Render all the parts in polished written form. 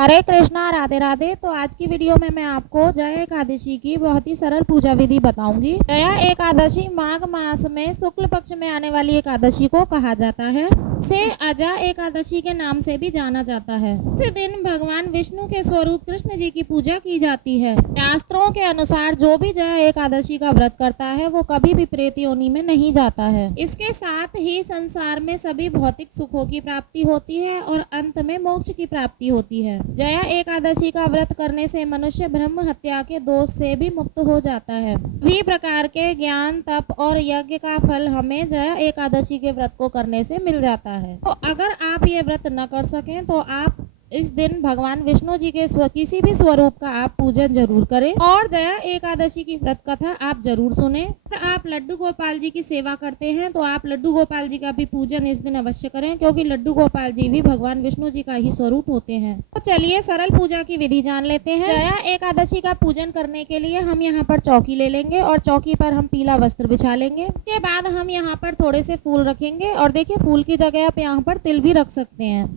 हरे कृष्णा, राधे राधे। तो आज की वीडियो में मैं आपको जया एकादशी की बहुत ही सरल पूजा विधि बताऊंगी। जया एकादशी माघ मास में शुक्ल पक्ष में आने वाली एकादशी को कहा जाता है। इसे अजा एकादशी के नाम से भी जाना जाता है। इस दिन भगवान विष्णु के स्वरूप कृष्ण जी की पूजा की जाती है। शास्त्रों के अनुसार जो भी जया एकादशी का व्रत करता है वो कभी भी प्रेत योनि में नहीं जाता है। इसके साथ ही संसार में सभी भौतिक सुखों की प्राप्ति होती है और अंत में मोक्ष की प्राप्ति होती है। जया एकादशी का व्रत करने से मनुष्य ब्रह्म हत्या के दोष से भी मुक्त हो जाता है। सभी प्रकार के ज्ञान, तप और यज्ञ का फल हमें जया एकादशी के व्रत को करने से मिल जाता है। तो अगर आप ये व्रत न कर सकें तो आप इस दिन भगवान विष्णु जी के किसी भी स्वरूप का आप पूजन जरूर करें और जया एकादशी की व्रत कथा आप जरूर सुने। आप लड्डू गोपाल जी की सेवा करते हैं तो आप लड्डू गोपाल जी का भी पूजन इस दिन अवश्य करें, क्योंकि लड्डू गोपाल जी भी भगवान विष्णु जी का ही स्वरूप होते हैं। तो चलिए सरल पूजा की विधि जान लेते हैं। जया एकादशी का पूजन करने के लिए हम यहाँ पर चौकी ले लेंगे और चौकी पर हम पीला वस्त्र बिछा लेंगे। उसके बाद हम यहाँ पर थोड़े से फूल रखेंगे और देखिए फूल की जगह आप यहाँ पर तिल भी रख सकते हैं।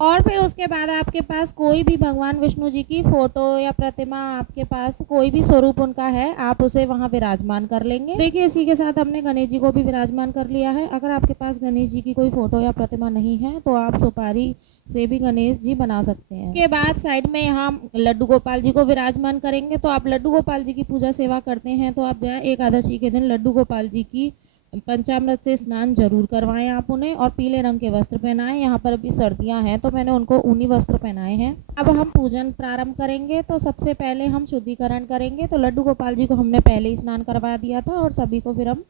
और फिर उसके बाद आपके पास कोई भी भगवान विष्णु जी की फोटो या प्रतिमा, आपके पास कोई भी स्वरूप उनका है, आप उसे वहां विराजमान कर लेंगे। देखिए इसी के साथ हमने गणेश जी को भी विराजमान कर लिया है। अगर आपके पास गणेश जी की कोई फोटो या प्रतिमा नहीं है तो आप सुपारी से भी गणेश जी बना सकते हैं। उसके बाद साइड में यहाँ लड्डू गोपाल जी को विराजमान करेंगे। तो आप लड्डू गोपाल जी की पूजा सेवा करते हैं तो आप जया एकादशी के दिन लड्डू गोपाल जी की पंचामृत से स्नान जरूर करवाएं आप उन्हें, और पीले रंग के वस्त्र पहनाएं। यहाँ पर अभी सर्दियां हैं तो मैंने उनको ऊनी वस्त्र पहनाए हैं। अब हम पूजन प्रारंभ करेंगे। तो सबसे पहले हम शुद्धिकरण करेंगे। तो लड्डू गोपाल जी को हमने पहले ही स्नान करवा दिया था और सभी को फिर हम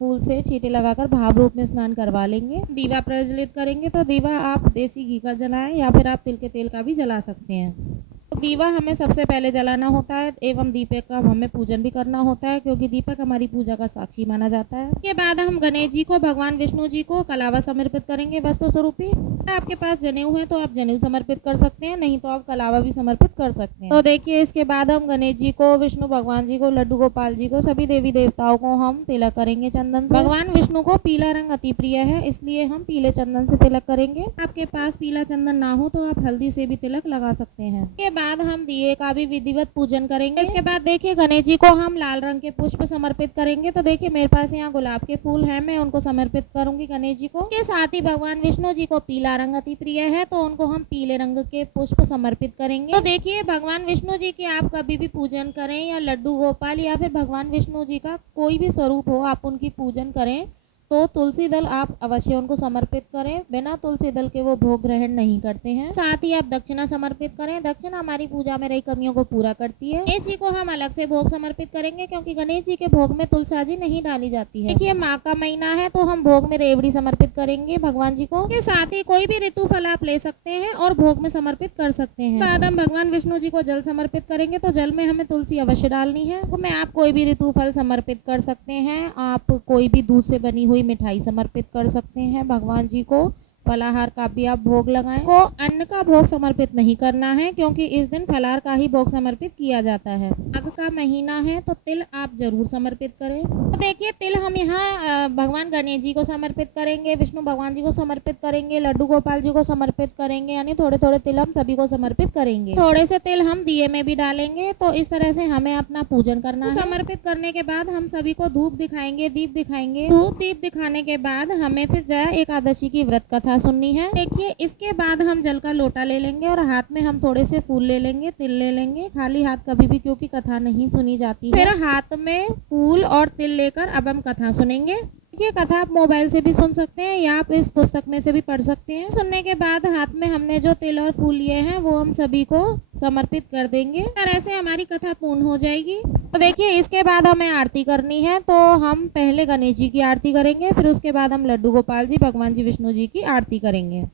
फूल से छींटे लगाकर भाव रूप में स्नान करवा लेंगे। दीवा प्रज्वलित करेंगे। तो दीवा आप देसी घी का जलाएं या फिर आप तिल के तेल का भी जला सकते हैं। तो दीवा हमें सबसे पहले जलाना होता है एवं दीपक का हमें पूजन भी करना होता है, क्योंकि दीपक हमारी पूजा का साक्षी माना जाता है। इसके बाद हम गणेश जी को, भगवान विष्णु जी को कलावा समर्पित करेंगे वस्त्र स्वरूपी। आपके पास जनेऊ है तो आप जनेऊ समर्पित कर सकते हैं, नहीं तो आप कलावा भी समर्पित कर सकते हैं। तो देखिए इसके बाद हम गणेश जी को, विष्णु भगवान जी को, लड्डू गोपाल जी को, सभी देवी देवताओं को हम तिलक करेंगे चंदन से। भगवान विष्णु को पीला रंग अति प्रिय है, इसलिए हम पीले चंदन से तिलक करेंगे। आपके पास पीला चंदन ना हो तो आप हल्दी से भी तिलक लगा सकते हैं। इसके बाद हम दिए का भी विधिवत पूजन करेंगे। इसके बाद देखिए गणेश जी को हम लाल रंग के पुष्प समर्पित करेंगे। तो देखिए मेरे पास यहाँ गुलाब के फूल हैं, मैं उनको समर्पित करूंगी गणेश जी को। के साथ ही भगवान विष्णु जी को पीला रंग अति प्रिय है तो उनको हम पीले रंग के पुष्प समर्पित करेंगे। तो देखिए भगवान विष्णु जी के आप कभी भी पूजन करें या लड्डू गोपाल या फिर भगवान विष्णु जी का कोई भी स्वरूप हो, आप उनकी पूजन करें तो तुलसी दल आप अवश्य उनको समर्पित करें। बिना तुलसी दल के वो भोग ग्रहण नहीं करते हैं। साथ ही आप दक्षिणा समर्पित करें। दक्षिणा हमारी पूजा में रही कमियों को पूरा करती है। गणेश जी को हम अलग से भोग समर्पित करेंगे, क्योंकि गणेश जी के भोग में तुलसी नहीं डाली जाती है। देखिए माँ का महीना है तो हम भोग में रेवड़ी समर्पित करेंगे भगवान जी को। के साथ ही कोई भी ऋतु फल आप ले सकते हैं और भोग में समर्पित कर सकते हैं। बाद हम भगवान विष्णु जी को जल समर्पित करेंगे। तो जल में हमें तुलसी अवश्य डालनी है। तो मैं आप कोई भी ऋतु फल समर्पित कर सकते हैं। आप कोई भी दूध से बनी हुई मिठाई समर्पित कर सकते हैं भगवान जी को। फलाहार का भी आप भोग लगाएं। को अन्न का भोग समर्पित नहीं करना है, क्योंकि इस दिन फलाहार का ही भोग समर्पित किया जाता है। माघ का महीना है तो तिल आप जरूर समर्पित करें। तो देखिए तिल हम यहाँ भगवान गणेश जी को समर्पित करेंगे, विष्णु भगवान जी को समर्पित करेंगे, लड्डू गोपाल जी को समर्पित करेंगे, यानी थोड़े थोड़े तिल हम सभी को समर्पित करेंगे। थोड़े से तिल हम दिए में भी डालेंगे। तो इस तरह से हमें अपना पूजन करना है। समर्पित करने के बाद हम सभी को धूप दिखाएंगे, दीप दिखाएंगे। धूप दीप दिखाने के बाद हमें फिर जया एकादशी की व्रत कथा सुननी है। देखिए इसके बाद हम जल का लोटा ले लेंगे और हाथ में हम थोड़े से फूल ले लेंगे, तिल ले लेंगे। खाली हाथ कभी भी, क्योंकि कथा नहीं सुनी जाती है। फिर हाथ में फूल और तिल लेकर अब हम कथा सुनेंगे। ये कथा आप मोबाइल से भी सुन सकते हैं या आप इस पुस्तक में से भी पढ़ सकते हैं। सुनने के बाद हाथ में हमने जो तिल और फूल लिए हैं वो हम सभी को समर्पित कर देंगे। इस तरह से हमारी कथा पूर्ण हो जाएगी। तो देखिए इसके बाद हमें आरती करनी है। तो हम पहले गणेश जी की आरती करेंगे, फिर उसके बाद हम लड्डू गोपाल जी, भगवान जी विष्णु जी की आरती करेंगे।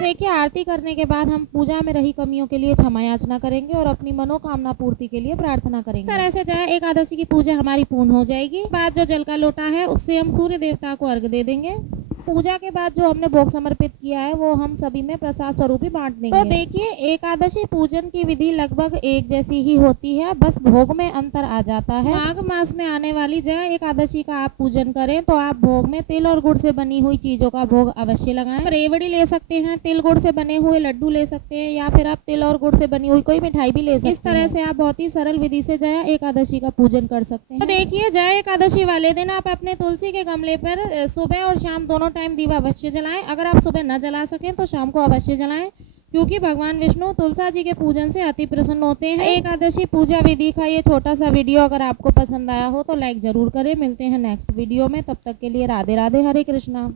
देखिए आरती करने के बाद हम पूजा में रही कमियों के लिए क्षमा याचना करेंगे और अपनी मनोकामना पूर्ति के लिए प्रार्थना करेंगे। तरह से जया एकादशी की पूजा हमारी पूर्ण हो जाएगी। बाद जो जल का लोटा है उससे हम सूर्य देवता को अर्घ दे देंगे। पूजा के बाद जो हमने भोग समर्पित किया है वो हम सभी में प्रसाद स्वरूप ही बांट देंगे। तो देखिए एकादशी पूजन की विधि लगभग एक जैसी ही होती है, बस भोग में अंतर आ जाता है। माघ मास में आने वाली जय एकादशी का आप पूजन करें तो आप भोग में तिल और गुड़ से बनी हुई चीजों का भोग अवश्य लगाएं। रेवड़ी ले सकते हैं, तिल गुड़ से बने हुए लड्डू ले सकते हैं, या फिर आप तिल और गुड़ से बनी हुई कोई मिठाई भी ले सकते हैं। इस तरह से आप बहुत ही सरल विधि से जया एकादशी का पूजन कर सकते हैं। तो देखिए जया एकादशी वाले दिन आप अपने तुलसी के गमले पर सुबह और शाम दोनों टाइम दीवा अवश्य जलाएं। अगर आप सुबह न जला सकें तो शाम को अवश्य जलाएं, क्योंकि भगवान विष्णु तुलसा जी के पूजन से अति प्रसन्न होते हैं। एकादशी पूजा विधि का ये छोटा सा वीडियो अगर आपको पसंद आया हो तो लाइक जरूर करें। मिलते हैं नेक्स्ट वीडियो में, तब तक के लिए राधे राधे, हरे कृष्णा।